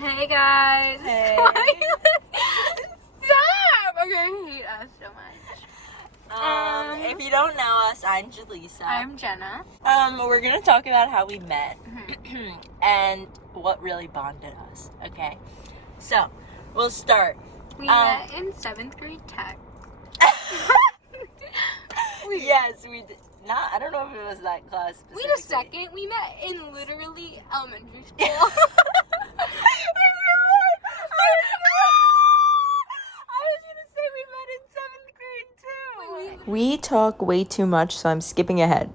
Hey guys. Hey. Stop. Okay, I hate us so much. If you don't know us, I'm Julissa. I'm Jenna. We're gonna talk about how we met and what really bonded us. Okay, so we'll start. We met in 7th grade tech. Yes, we did. I don't know if it was that class. Wait a second. We met in literally elementary school. We talk way too much, so I'm skipping ahead.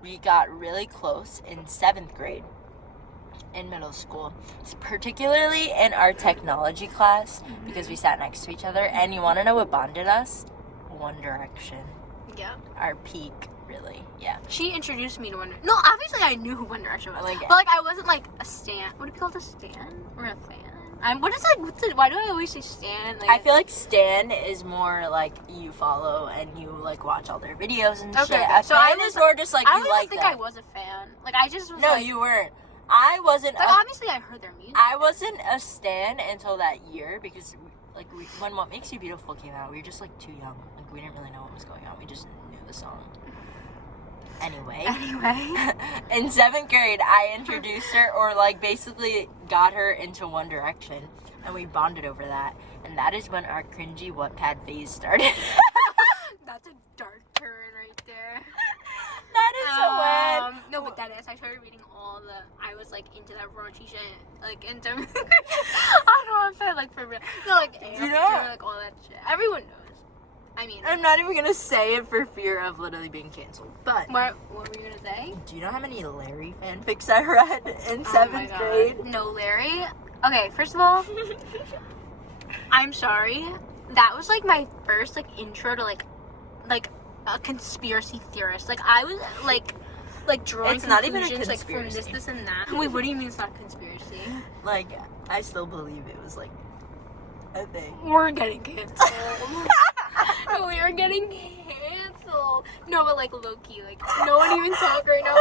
We got really close in 7th grade in middle school, particularly in our technology class, because we sat next to each other. And you want to know what bonded us? One Direction. Yeah. Our peak, really. Yeah. She introduced me to One Direction. No, obviously I knew who One Direction was. Like, but like I wasn't like a stan. Would it be called a stan or a fan? Why do I always say stan? Like, I feel like Stan is more like you follow and you like watch all their videos and shit. A so fan is more just like I you don't like think them. I was a fan. Like I just was No, like, you weren't. I wasn't. But obviously I heard their music. I wasn't a stan until that year because when What Makes You Beautiful came out, we were just like too young. Like we didn't really know what was going on. We just knew the song. Anyway, in 7th grade, I introduced her, or like basically got her into One Direction, and we bonded over that. And that is when our cringy Wattpad phase started. That's a dark turn right there. That is so weird. No, but that is. I started reading I was like into that raunchy shit, like in 7th grade. I don't know if I like for real. No, like like all that shit. Everyone knows. I mean, I'm not even gonna say it for fear of literally being canceled. But what were you gonna say? Do you know how many Larry fanfics I read in 7th grade? No, Larry. Okay, first of all, I'm sorry. That was like my first like intro to like a conspiracy theorist. Like I was like drawing it's not even a conclusions like conspiracy. from this and that. Wait, what do you mean it's not a conspiracy? Like I still believe it was like a thing. We're getting canceled. We are getting canceled. No, but like low key, like no one even talk right now. No,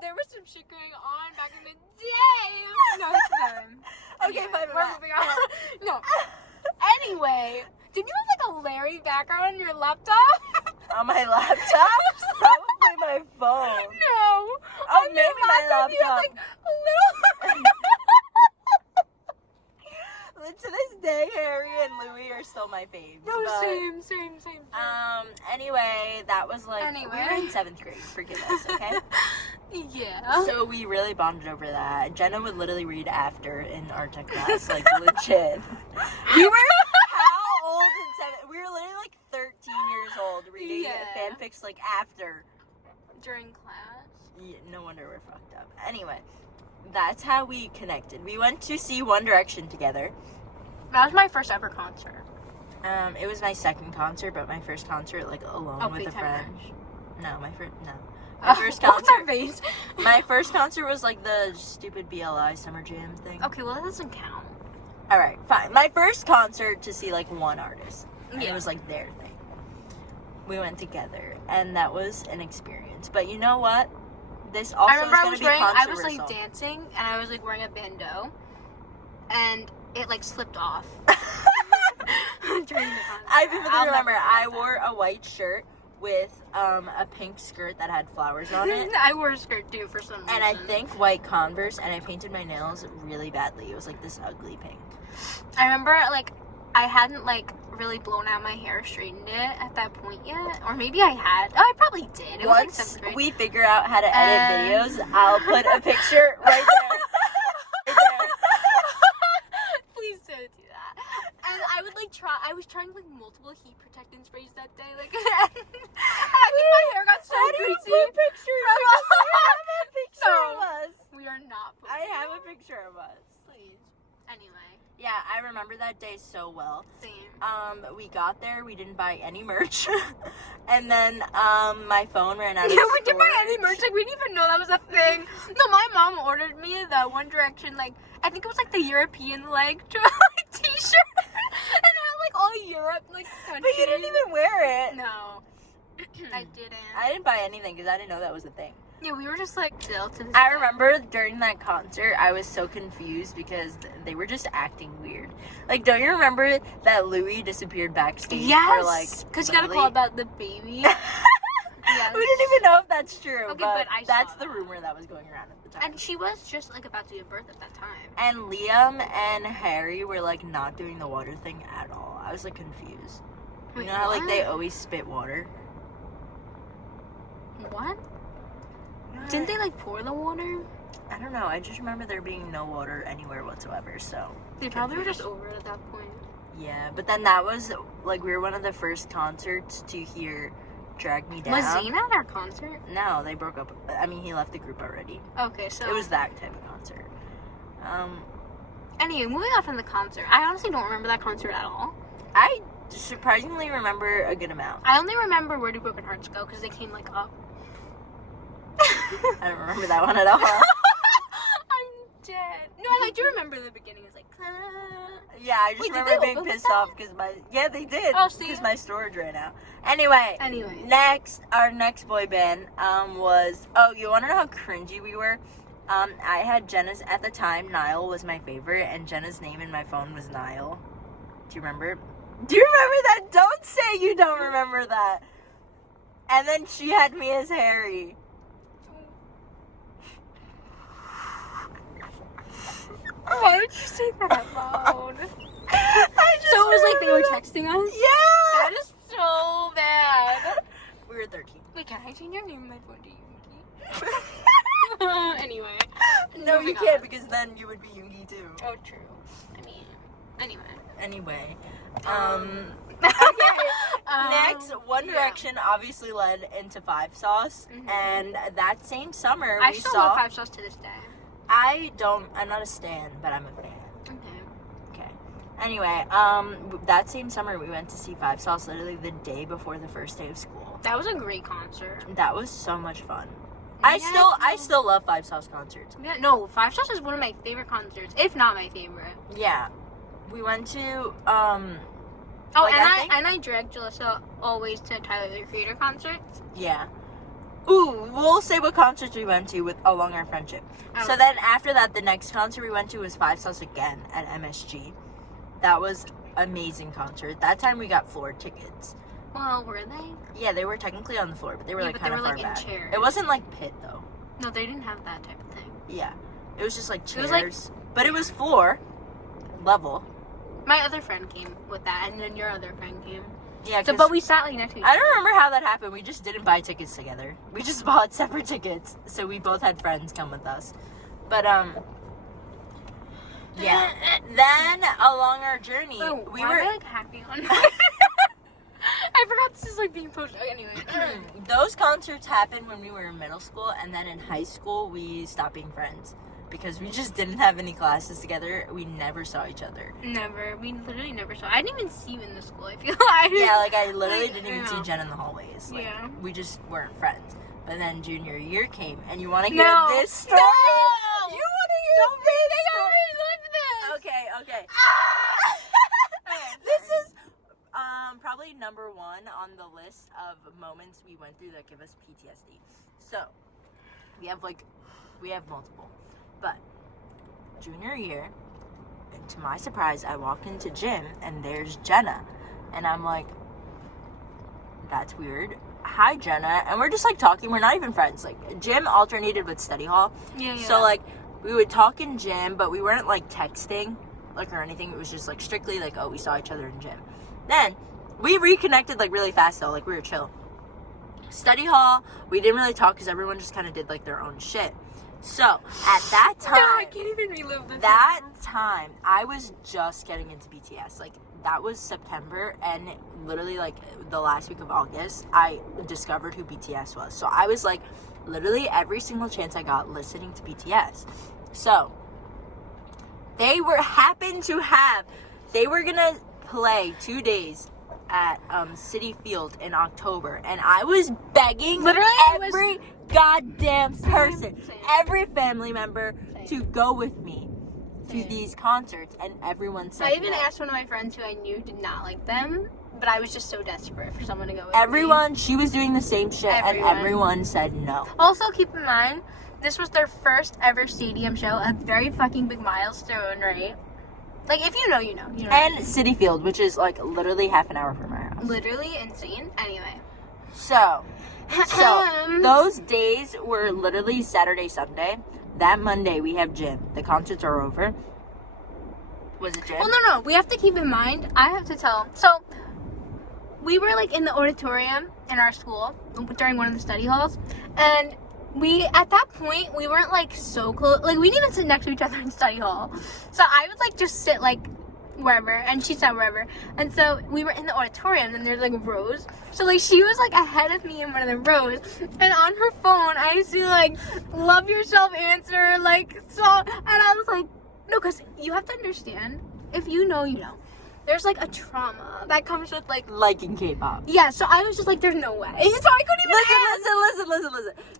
there was some shit going on back in the day. No, it's fine. Okay, fine. We're moving on. No. Anyway, did you have like a Larry background on your laptop? On my laptop? Probably my phone. No. Oh, on maybe my laptop. You have, like, a little. To this day, Harry and Louis are still my faves. No, but, same. Anyway, that was like we were in 7th grade. Forgive us, okay? Yeah. So we really bonded over that. Jenna would literally read after in our tech class, like legit. We were how old in 7th? We were literally like 13 years old reading fanfics like after. During class. Yeah, no wonder we're fucked up. Anyway, that's how we connected. We went to see One Direction together. That was my first ever concert. It was my second concert, but my first concert like alone with a friend. No, my first concert. Face? My first concert was like the stupid BLI Summer Jam thing. Okay, well that doesn't count. All right, fine. My first concert to see like one artist. And it was like their thing. We went together, and that was an experience. But you know what? This also is going to be controversial. I was like dancing, and I was like wearing a bandeau, and it like slipped off. During the concert. I vividly remember I wore a white shirt with a pink skirt that had flowers on it. I wore a skirt too for some reason. And I think white Converse, and I painted my nails really badly. It was like this ugly pink. I remember like I hadn't like really blown out my hair, straightened it at that point yet, or maybe I had. Oh, I probably did. It was like 7th grade. We figure out how to edit videos, I'll put a picture right there. Please don't do that. And I would like try. I was trying like multiple heat protectant sprays that day. Like, and I think my hair got so greasy. I have a picture of us. We are not. I have a picture of us. Please. Anyway. Yeah, I remember that day so well. Same. We got there, we didn't buy any merch. And then, my phone ran out of we storage. didn't buy any merch, like, we didn't even know that was a thing. No, my mom ordered me the One Direction, like, I think it was, like, the European leg t-shirt. And it had, like, all Europe, like, countries. But you didn't even wear it. No. I didn't. I didn't buy anything, because I didn't know that was a thing. Yeah, we were just like still to this I day. remember during that concert, I was so confused because they were just acting weird. Like, don't you remember that Louis disappeared backstage Yes, for like? because you got a call about the baby. Yes. We didn't even know if that's true. Okay, but I that's saw the that. rumor that was going around at the time. And she was just like about to give birth at that time. And Liam and Harry were like not doing the water thing at all. I was like confused. Wait, you know how like what? they always spit water? What? Didn't they like pour the water? I don't know. I just remember there being no water anywhere whatsoever. So They probably were just over it at that point. yeah, but then that was like we were one of the first concerts to hear "Drag Me Down." Was Zayn at our concert? No, they broke up. I mean, he left the group already. Okay, so It was that type of concert. Anyway, moving on from the concert, I honestly don't remember that concert at all. I surprisingly remember a good amount. I only remember Where Do Broken Hearts Go because they came like up. I don't remember that one at all. I'm dead. No, I do remember the beginning. It was like, Yeah, I just Wait, did remember they being open with pissed that? off because they did Oh, see? because my storage ran out. Anyway, our next boy band was you want to know how cringy we were? I had Jenna's at the time. Niall was my favorite, and Jenna's name in my phone was Niall. Do you remember? Do you remember that? Don't say you don't remember that. And then she had me as Harry. Why did you say that out loud? So So it was like they were texting us? Yeah. That is so bad. We were 13. Wait, can I change your name in my phone to Yuki? Anyway. No, you moving can't on. because then you would be Yoongi too. Oh, true. I mean, anyway. Anyway. Okay. Next, One Direction obviously led into Five Sauce, Mhm. and that same summer I we still saw. love 5 Sauce to this day. I'm not a stan, but I'm a fan. Okay. Okay. Anyway, that same summer we went to see Five Sauce literally the day before the first day of school. That was a great concert. That was so much fun. Yeah. I still love Five Sauce concerts. Yeah, no, 5 Sauce is one of my favorite concerts, if not my favorite. Yeah. We went to Oh, Like, and I dragged Julissa always to Tyler the Creator concerts. yeah. Ooh, we'll say what concerts we went to with along our friendship. Oh. So then after that, the next concert we went to was Five Sauce again at MSG. That was amazing concert. That time we got floor tickets. Well, were they? Yeah, they were technically on the floor, but they were Yeah, like but kind they of were, far like, in back. chairs. It wasn't like pit though. No, they didn't have that type of thing. Yeah, it was just like It chairs, was, like- but it was floor level. My other friend came with that, and then your other friend came. Yeah, So, 'cause but we sat like next to each I other. don't remember how that happened. We just didn't buy tickets together. We just bought separate tickets, so we both had friends come with us. But yeah. Then along our journey, Oh, we why were am I, like hacking on. I forgot this is like being posted. Okay, anyway. those concerts happened when we were in middle school, and then in high school we stopped being friends because we just didn't have any classes together. We never saw each other. Never. We literally never saw. I didn't even see you in the school. I feel like. Yeah, like I literally Like, didn't even yeah. see Jen in the hallways. Like, Yeah. we just weren't friends. But then junior year came, and you want to hear No. this story? No. You want to hear Don't this think I story? already lived this. Okay. Okay, This sorry. is probably number one on the list of moments we went through that give us PTSD. So we have multiple, but junior year, and to my surprise, I walk into gym and there's Jenna, and I'm like, that's weird. Hi, Jenna, and we're just like talking. We're not even friends. Like gym alternated with study hall. Yeah. So like we would talk in gym, but we weren't like texting like or anything. It was just like strictly like, oh, we saw each other in gym. Then we reconnected like really fast though, like we were chill. Study hall, we didn't really talk because everyone just kind of did like their own shit. So at that time, No, I can't even relive this. that time I was just getting into BTS. Like that was September, and literally like the last week of August I discovered who BTS was. So I was like literally every single chance I got listening to BTS. So they were gonna play 2 days at Citi Field in October, and I was begging Literally, every goddamn person, Same. every family member Same. to go with me to Same. these concerts, and everyone said I even no. asked one of my friends who I knew did not like them, but I was just so desperate for someone to go with Everyone, she was doing the same shit, and everyone said no. Also, keep in mind, this was their first ever stadium show, a very fucking big milestone, right? Like, if you know, you know. You know And City Field, which is, like, literally half an hour from our house. literally insane. Anyway. So those days were literally Saturday, Sunday. That Monday, we have gym. The concerts are over. Was it gym? Well, no. We have to keep in mind, I have to tell. So, we were, like, in the auditorium in our school during one of the study halls. And at that point, we weren't, like, so close. Like, we didn't even sit next to each other in study hall. So, I would, like, just sit, like, wherever. And she sat wherever. And so, we were in the auditorium. And there's, like, rows. So, like, she was, like, ahead of me in one of the rows. And on her phone, I see, like, Love Yourself Answer, like, song. And I was, like, no, because you have to understand, if you know, you know. There's, like, a trauma that comes with, like... Liking K-pop. Yeah, so I was just like, there's no way. So I couldn't even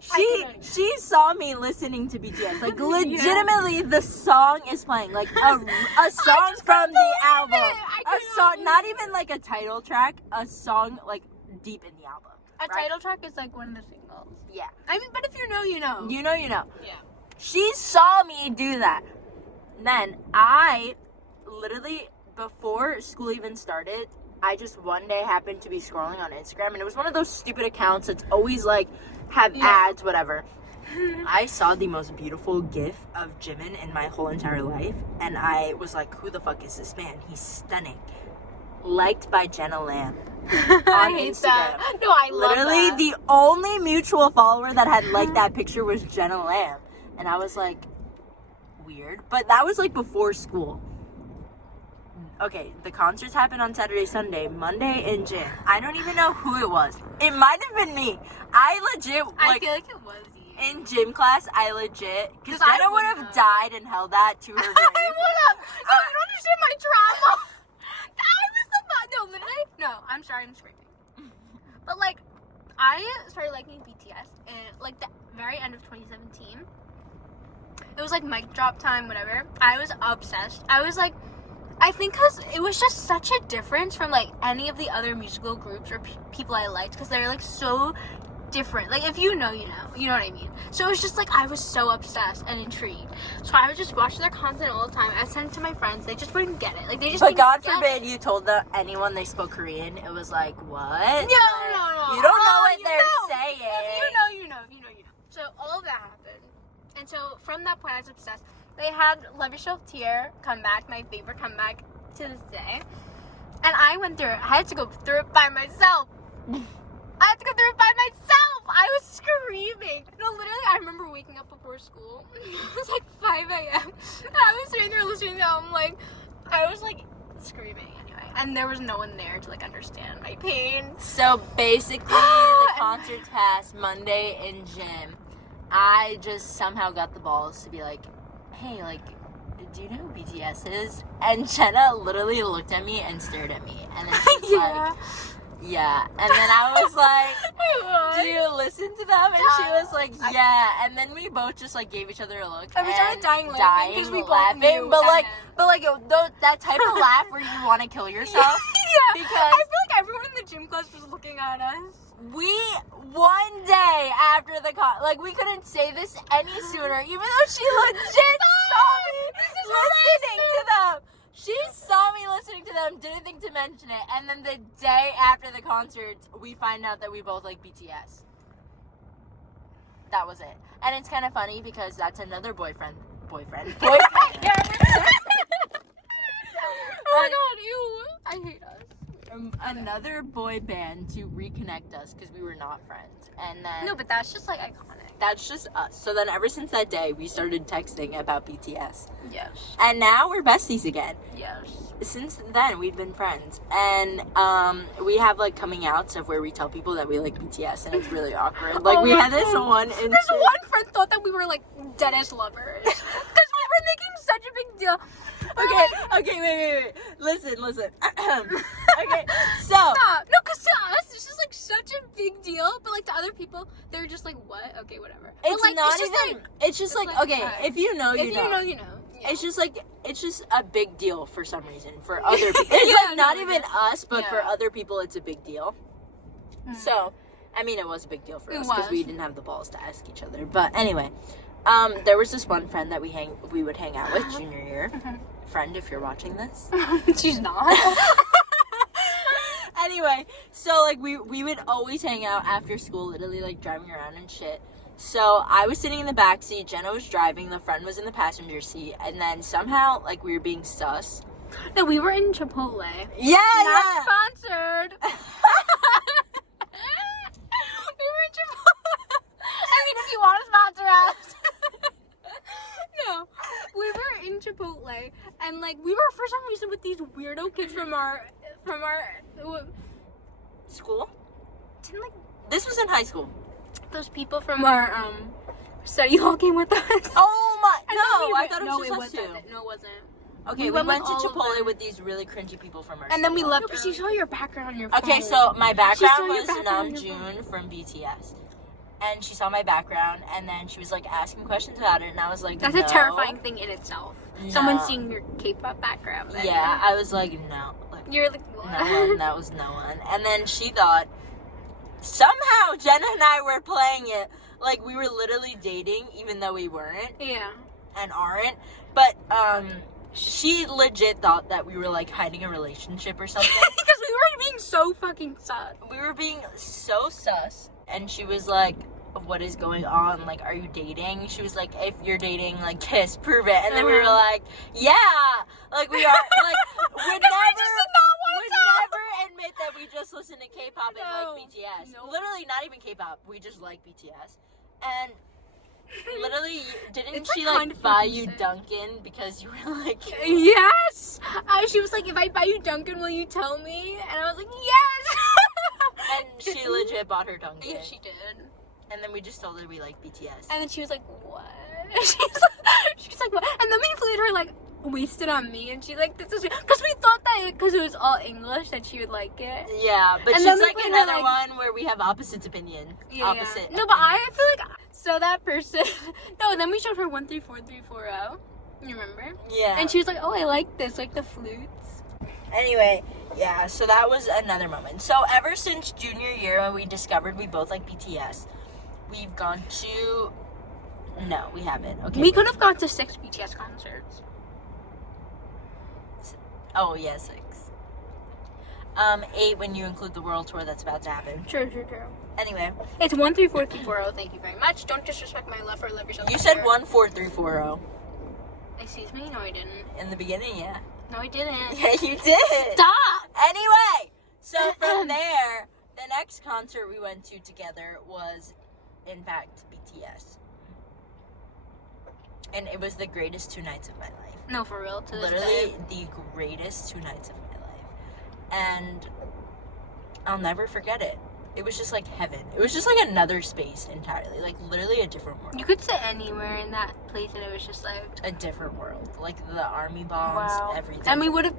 Listen. She saw me listening to BTS. Like, legitimately, the song is playing. Like, a song from the album. A song, not even, like, a title track. A song, like, deep in the album. A title track is, like, one of the singles. Yeah. I mean, but if you know, you know. You know, you know. Yeah. She saw me do that. Then, I literally... Before school even started, I just one day happened to be scrolling on Instagram, and it was one of those stupid accounts that's always like have ads, whatever. I saw the most beautiful gif of Jimin in my whole entire life, and I was like, who the fuck is this man? He's stunning. Liked by Jenna Lamb on Instagram. That. No, I love Literally, that. the only mutual follower that had liked that picture was Jenna Lamb, and I was like, weird. But that was like before school. Okay, the concerts happened on Saturday, Sunday, Monday in gym. I don't even know who it was. It might have been me. I legit, like, I feel like it was you. in gym class, because Jenna would have died and held that to her grave. I would have. No, you don't understand my trauma. I was the no, literally. No, I'm sorry, I'm screaming. But like, I started liking BTS in like the very end of 2017. It was like mic drop time, whatever. I was obsessed. I was like. I think because it was just such a difference from, like, any of the other musical groups or people I liked, because they're, like, so different. Like, if you know, you know. You know what I mean? So it was just, like, I was so obsessed and intrigued. So I would just watch their content all the time. I sent it to my friends. They just wouldn't get it. Like, they just But God get forbid you told anyone they spoke Korean. It was like, what? No. You don't know what they're saying. If you know, you know. You know, you know. So all of that happened. And so from that point, I was obsessed. They had Love Yourself Tear comeback, my favorite comeback to this day. And I went through it. I had to go through it by myself. I was screaming. No, literally, I remember waking up before school. It was like 5 a.m. And I was sitting there listening to them, like, I was like screaming anyway. And there was no one there to, like, understand my pain. So basically, the concerts passed Monday in gym. I just somehow got the balls to be like, hey, like, do you know who BTS is? And Jenna literally looked at me and stared at me. And then she was like, yeah. And then I was like, do you listen to them? And she was like, yeah. And then we both just, like, gave each other a look. And we started dying laughing because we both knew But that type of laugh where you want to kill yourself. Yeah. Because I feel like everyone in the gym class was looking at us. One day after the we couldn't say this any sooner, even though she legit saw me listening to them. She saw me listening to them, didn't think to mention it, and then the day after the concert, we find out that we both like BTS. That was it. And it's kind of funny because that's another boyfriend. Oh my god, ew. I hate us. Another boy band to reconnect us because we were not friends. And then No, but that's just like iconic. That's just us. So then ever since that day, we started texting about BTS. Yes. And now we're besties again. Yes. Since then, we've been friends. And we have, like, coming outs of where we tell people that we like BTS, and it's really awkward. Like, we had this one instance. This one friend thought that we were, like, dead-ass lovers. Because we were making such a big deal. Okay, wait. Listen. Okay, so. Stop. No, because to us, it's just, like, such a big deal. But, like, to other people, they're just like, what? Okay, whatever. It's but, like, not it's just even. like, it's just like, okay, if you know, you know. If you know, you know. Yeah. It's just a big deal for some reason for other people. It's like not even us, but for other people it's a big deal. So, I mean, it was a big deal for us because we didn't have the balls to ask each other. But anyway, there was this one friend that we would hang out with junior year. Friend, if you're watching this. She's not. Anyway, so like we would always hang out after school, literally like driving around and shit. So I was sitting in the back seat, Jenna was driving, the friend was in the passenger seat, and then somehow like we were being sus. No, we were in Chipotle. Yeah, Not sponsored. We were in Chipotle. I mean, if you want to sponsor us. No, we were in Chipotle, and like we were for some reason with these weirdo kids from our school. Didn't like This was in high school. those people from our study hall came with us. Oh my! And No, then I thought it was just us two. No, it wasn't. Okay, we went to Chipotle with these really cringy people from our. And then we study hall. left. She saw your background on your phone. Okay, so my background your was background on your Namjoon from BTS. And she saw my background, and then she was like asking questions about it, and I was like, That's no. a terrifying thing in itself. No. Someone seeing your K-pop background. Then. Yeah, I was like, no. Like, You're like, what? no one, that was no one. And then she thought, somehow Jenna and I were playing it like we were literally dating, even though we weren't Yeah. and aren't. But, she legit thought that we were like hiding a relationship or something. Because we were being so fucking sus. We were being so sus, and she was like, what is going on? Like, are you dating? She was like, if you're dating, like, kiss, prove it. And then we were like, yeah, like we are, like, would never admit that we just listen to K-pop and like BTS. No. Literally not even K-pop, we just like BTS. And literally, didn't It's, she like, kind like of buy fucking you sick. Dunkin' because you were like, Yes! She was like, if I buy you Dunkin', will you tell me? And I was like, yes! and she legit bought her Dunkin'. Yeah, she did. And then we just told her we like BTS. And then she was like, what? She's like, what? And then we later, like, wasted on me. And she's like, this is... Because we thought that because it was all English that she would like it. Yeah, but And she's then we like put her, another like- one where we have opposite opinion. Yeah, Opposite. yeah. No, but I feel like... So that person... No, then we showed her 134340. You remember? Yeah. And she was like, oh, I like this. Like the flutes. Anyway, yeah, so that was another moment. So ever since junior year when we discovered we both like BTS, we've gone to... No, we haven't. Okay. We could have gone to 6 BTS concerts. Oh, yeah, 6. 8 when you include the world tour that's about to happen. True. Anyway. It's 134340. Thank you very much. Don't disrespect my love or love yourself. You said 14340. Excuse me? No, I didn't. In the beginning, yeah. No, I didn't. Yeah, you did. Stop! Anyway, so from there, the next concert we went to together was, in fact, BTS. And it was the greatest 2 nights of my life. No, for real. To this Literally day. the greatest 2 nights of my life. And I'll never forget it. It was just like heaven. It was just like another space entirely. Like literally a different world. You could sit anywhere in that place and it was just like... A different world. Like the army bombs, everything. And we would have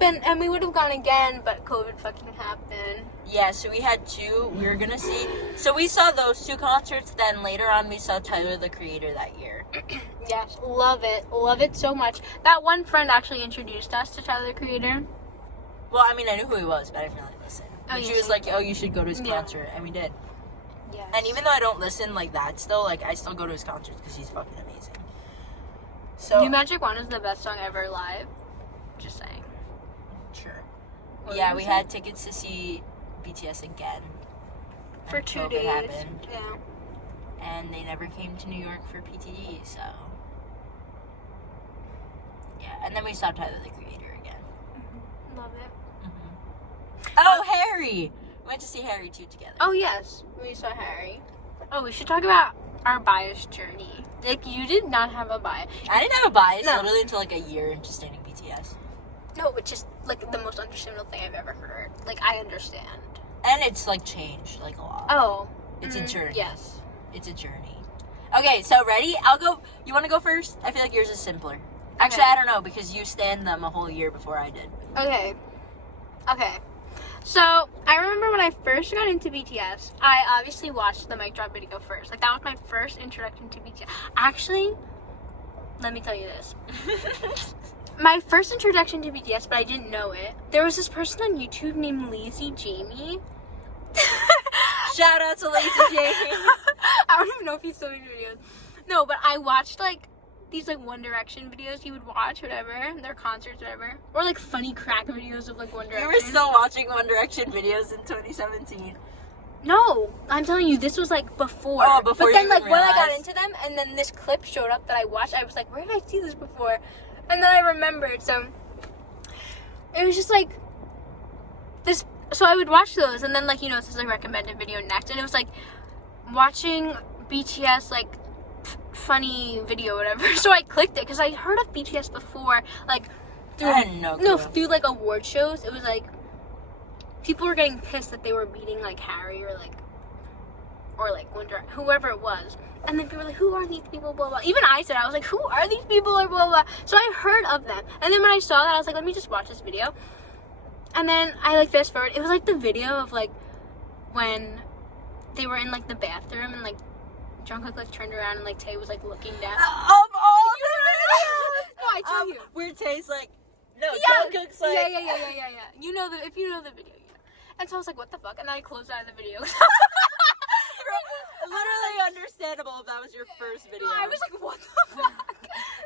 gone again, but COVID fucking happened. Yeah, so we had 2. We were gonna see. So we saw those 2 concerts. Then later on, we saw Tyler the Creator that year. Yes, love it so much. That one friend actually introduced us to Tyler the Creator. Well, I mean, I knew who he was, but I didn't really listen. Oh, But you she was see. like, "Oh, you should go to his Yeah. concert," and we did. Yes. And even though I don't listen like that, still, like I still go to his concerts because he's fucking amazing. So New Magic One is the best song ever live. Just saying. sure. What Yeah, were we you had tickets to see BTS again. For And 2 COVID days. happened, Yeah. and they never came to New York for PTD, so yeah. And then we saw Tyler the Creator again. Love it. Oh, Harry! We went to see Harry too together. Oh, yes. We saw Harry. Oh, we should talk about our bias journey. Like, you did not have a bias. I didn't have a bias No. literally until like a year into standing BTS. No, which is, like, the most understandable thing I've ever heard. Like, I understand. And it's like changed like a lot. Oh. It's a journey. Yes. It's a journey. Okay, so ready? I'll go. You want to go first? I feel like yours is simpler. Actually, Okay. I don't know because you stand them a whole year before I did. Okay. So, I remember when I first got into BTS, I obviously watched the mic drop video first. Like, that was my first introduction to BTS. Actually, let me tell you this. My first introduction to BTS, but I didn't know it. There was this person on YouTube named Lazy Jamie. Shout out to Lazy Jamie. I don't even know if he still makes videos. No, but I watched like these like One Direction videos he would watch, whatever, their concerts, whatever, or like funny crack videos of like One Direction. You were still watching One Direction videos in 2017. No, I'm telling you, this was like before. Oh, before But then you like even when I got realized. into them, and then this clip showed up that I watched, I was like, where did I see this before? And then I remembered. So it was just like this. So I would watch those, and then like it says like recommended video next, and it was like watching BTS like funny video, whatever. So I clicked it because I heard of BTS before, like through I had no clue. through like award shows. It was like people were getting pissed that they were beating like Harry or like whoever it was. And then people were like, who are these people, blah, blah. Even I said, I was like, who are these people, or blah, blah. So I heard of them. And then when I saw that, I was like, let me just watch this video. And then I like fast forward. It was like the video of like when they were in like the bathroom and like Jungkook like turned around and like Tae was like looking down. Of all the videos! No, I tell you. Where Tae's like, no, Yeah. Jungkook's like... Yeah. If you know the video, you know. And so I was like, what the fuck? And then I closed out of the video. Literally understandable if that was your first video. No, I was like, what the fuck?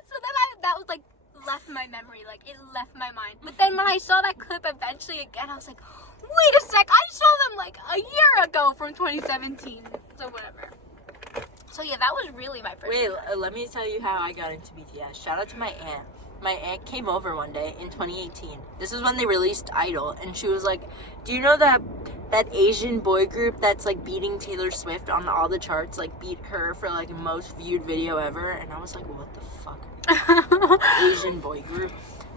So then that was like left my memory, like it left my mind. But then when I saw that clip eventually again, I was like, wait a sec, I saw them like a year ago from 2017. So whatever. So yeah, that was really my first. Wait, let me tell you how I got into BTS. Shout out to my aunt. My aunt came over one day in 2018. This is when they released Idol, and she was like, do you know that Asian boy group that's like beating Taylor Swift on all the charts, like beat her for like most viewed video ever? And I was like, what the fuck? Asian boy group.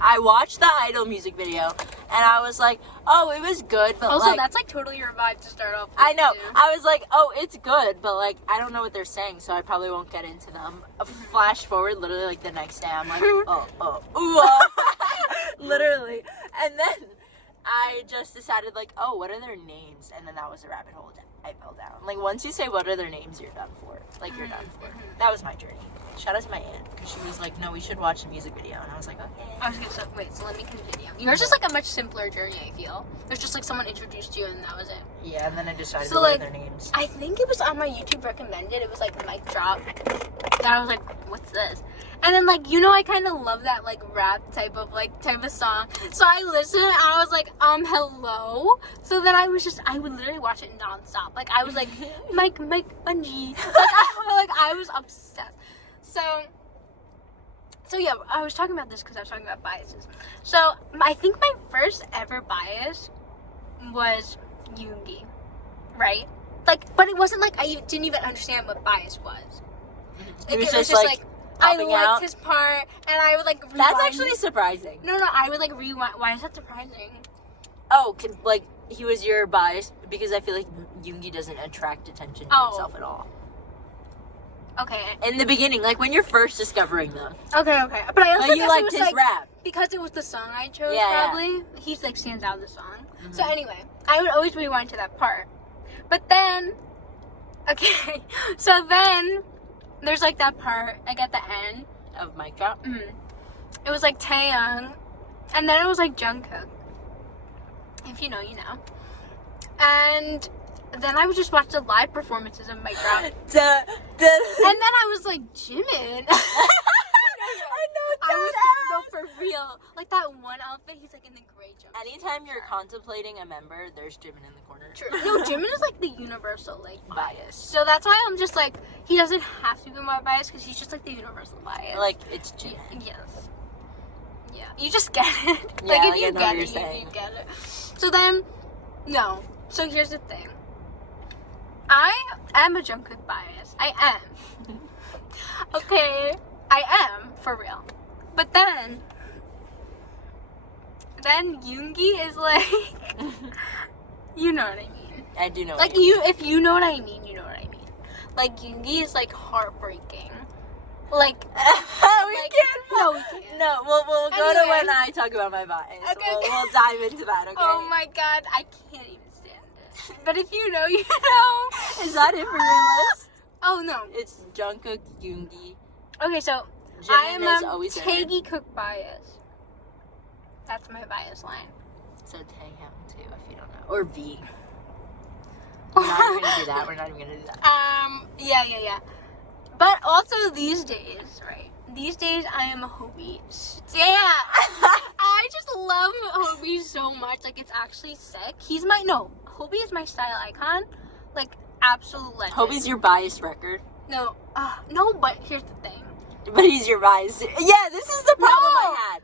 I watched the Idol music video, and I was like, oh, it was good, but Also, like, that's like totally your vibe to start off with. I know. Too. I was like, oh, it's good, but like, I don't know what they're saying, so I probably won't get into them. Flash forward, literally like the next day, I'm like, literally. And then I just decided like, oh, what are their names? And then that was a rabbit hole I fell down. Like, once you say what are their names, you're done for. Like, you're done for. That was my journey. Shout out to my aunt, because she was like, no, we should watch the music video. And I was like, okay. I was gonna say, wait, so let me continue. Yours is like a much simpler journey, I feel. It's just like someone introduced you and that was it. Yeah, and then I decided So, to learn like, their names. I think it was on my YouTube recommended. It was like mic drop. And I was like, what's this? And then like, I kind of love that like rap type of song. So I listened and I was like, hello. So then I would literally watch it nonstop. Like I was like, Mike, Bungie. Like I was obsessed. So yeah, I was talking about this because I was talking about biases. So I think my first ever bias was Yoongi, right? Like, but it wasn't like I didn't even understand what bias was. It was just like I popping liked out. his part, and I would like rewind. That's actually surprising. No, I would like rewind. Why is that surprising? Oh, like he was your bias because I feel like Yoongi doesn't attract attention to himself at all. Okay. In the beginning, like when you're first discovering them. Okay. But I also But you guess liked it was his like, rap. because it was the song I chose. Yeah. Probably he's like stands out in the song. So anyway, I would always rewind to that part. But then, okay, so then there's like that part like at the end. Of Mic Drop. It was like Taeyang, and then it was like Jungkook. If you know, you know. And then I would just watch the live performances of Mic Drop. And then I was like, Jimin. I was no, for real. Like that one outfit, he's like in the gray jump. Anytime you're contemplating a member, there's Jimin in the corner. True. No, Jimin is like the universal like bias. So that's why I'm just like, he doesn't have to be my bias because he's just like the universal bias. Like it's Jimin. Yes. Yeah. You just get it. Yeah, Like if like, you I know get what you're it, saying. you get it. So then, no. So here's the thing. I am a Jungkook bias. I am. Okay. I am, for real. But then Yoongi is like, you know what I mean. I do know. Like what you mean. if you know what I mean, you know what I mean. Like Yoongi is like heartbreaking. Like we like, can't. no, we can't. No, we'll go to Anyway. when I talk about my bias. Okay, okay. We'll dive into that. Okay. Oh my god, I can't even stand it. But if you know, you know. Is that it for your list? Oh no. It's Jungkook, Yoongi. Okay, so I am Jimin is a always there. Taegi Cook bias. That's my bias line. So Taehyung too, if you don't know. Or V. We're not even gonna do that. We're not even gonna do that. Yeah. But also these days, right? These days I am a Hobie. Yeah. I just love Hobie so much. Like, it's actually sick. Hobie is my style icon. Like, absolute legend. Hobie's your bias record. No, but here's the thing. But he's your bias. Yeah, this is the problem I had.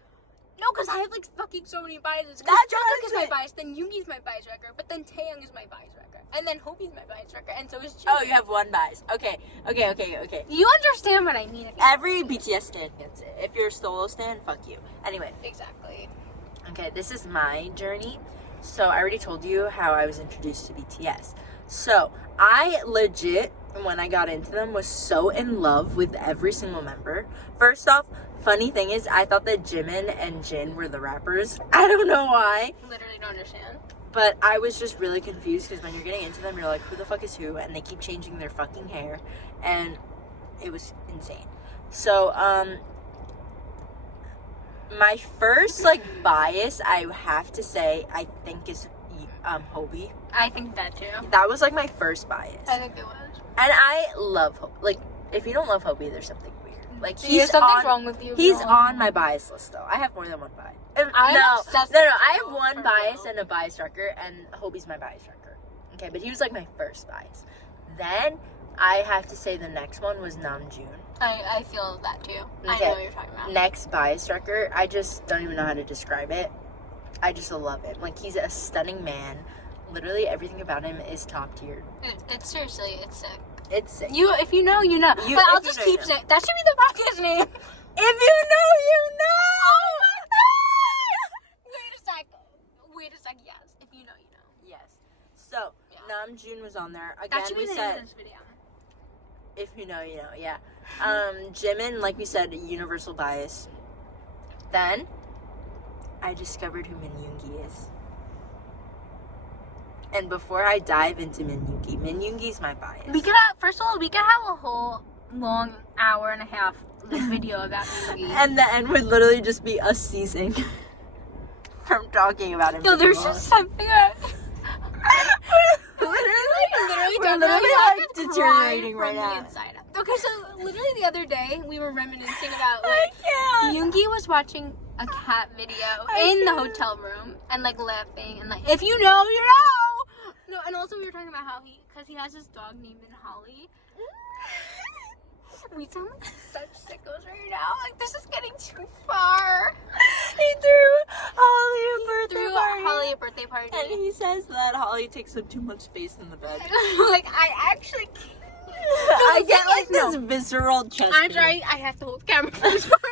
No, because I have, like, fucking so many biases. That's what Jungkook I'm is my saying. bias, then Yoongi's my bias record, but then Taeyang is my bias record. And then Hobie's my bias record, and so is Jin. Oh, you have one bias. Okay. You understand what I mean. Every BTS stan gets it. If you're a solo stan, fuck you. Anyway. Exactly. Okay, this is my journey. So I already told you how I was introduced to BTS. So I legit, when I got into them, was so in love with every single member. First off, funny thing is, I thought that Jimin and Jin were the rappers. I don't know why. Literally don't understand. But I was just really confused because when you're getting into them, you're like, who the fuck is who? And they keep changing their fucking hair. And it was insane. So, my first, bias, I have to say, I think is, Hobie. I think that too. That was, my first bias. I think it was. And I love Hobie. Like, if you don't love Hobie, there's something weird. Like, Something's wrong with you. He's girl. on my bias list, though. I have more than one bias. I'm obsessed No, with I have Hobie one for bias real. and a bias record, and Hobie's my bias record. Okay, but he was, my first bias. Then, I have to say the next one was Namjoon. I feel that too. I Okay. know what you're talking about. Next bias record, I just don't even know how to describe it. I just love him. Like, he's a stunning man. Literally everything about him is top tier. It's seriously, it's sick. It's sick. If you know, you know. You- But I'll if you just know, keep you know. saying that should be the podcast name. If you know, you know! Oh my god! Wait a sec. Yes, if you know, you know. Yes. So, Yeah. Namjoon was on there. Again, That should be we the name said, of this video. if you know, you know, yeah. Jimin, like we said, universal bias. Then, I discovered who Min Yoongi is. And before I dive into Min Yoongi's my bias. First of all, we could have a whole long hour and a half video about Yoongi. And the end would literally just be us ceasing from talking about him. No, for there's too just long. something. We're Literally, literally, I like, could deteriorating cry right from now. the inside out. Okay, so literally the other day we were reminiscing about I can't. Yoongi was watching a cat video in the hotel room and laughing and if you know, you know. No, and also we were talking about how because he has this dog named Holly. We sound like such sickos right now. Like, this is getting too far. He threw Holly a birthday party. Holly a birthday party. And he says that Holly takes up too much space in the bed. Like, I actually can't. I the get thing is, this visceral chest I'm pain. sorry, I have to hold the camera for this part.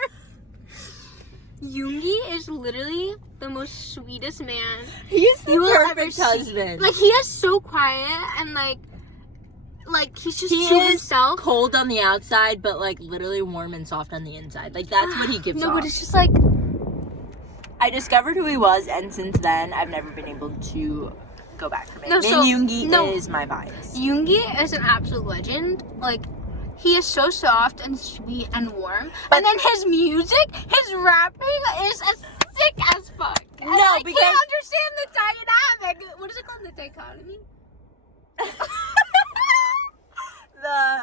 Yoongi is literally the most sweetest man He's the you will ever perfect see. husband. Like, he is so quiet and like he's just He to is himself. cold on the outside, but literally warm and soft on the inside. Like, that's what he gives No, off. but it's just like, I discovered who he was, and since then, I've never been able to go back from it. No, Min so- Yoongi no. is my bias. Yoongi is an absolute legend. Like, he is so soft and sweet and warm. But- And then his music, his rapping is as sick as fuck. And No, I because- can't understand the dynamic. What is it called? The dichotomy? The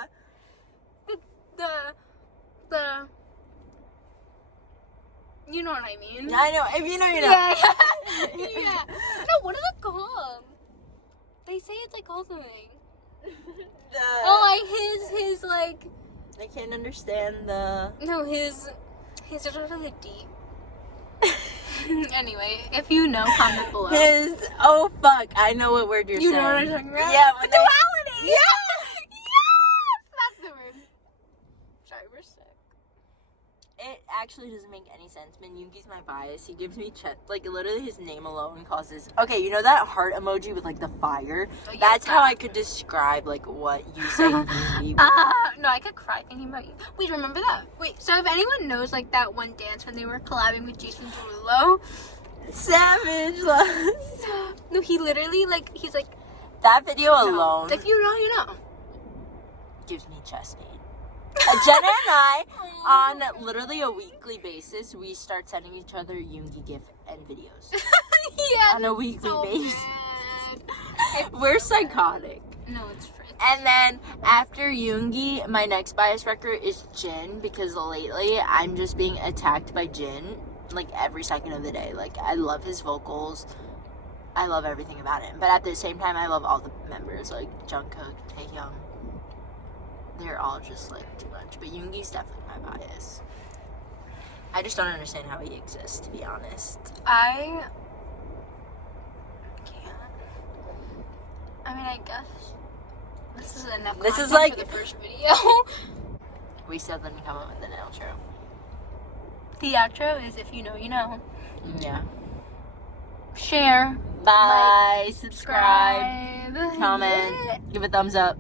you know what I mean? I know. If you know, you know. Yeah. Yeah. No, what is it called? They say it's like called something. Oh, like his like I can't understand the. no his is really deep. Anyway, if you know, comment below. His. Oh fuck! I know what word you're You saying. know what I'm talking about? Yeah. The When they, duality. Yeah. Yes, that's the word. Sorry, we're sick. it actually doesn't make any sense. Min Yoongi's my bias. He gives me literally his name alone causes. Okay, you know that heart emoji with the fire? Yeah, That's how I could describe what you say. Yoongi. No, I could cry thinking about you. Wait, remember that? Wait, so if anyone knows that one dance when they were collabing with Jason Derulo, Savage. no, he literally he's like That video alone if you know, you know. gives me chest pain. Jenna and I, on literally a weekly basis, we start sending each other Yoongi gif and videos. Yeah, On a weekly so basis. bad. We're psychotic. No, it's free. And then after Yoongi, my next bias wrecker is Jin, because lately I'm just being attacked by Jin like every second of the day. Like, I love his vocals. I love everything about him. But at the same time, I love all the members, like Jungkook, Taehyung. They're all just like too much. But Yoongi's definitely my bias. I just don't understand how he exists, to be honest. I can't. I mean, I guess this is enough. This is content like- for the first video. We still didn't come up with an outro. The outro is if you know, you know. Yeah. Share. Bye. Like, subscribe. Comment. Yeah. Give a thumbs up.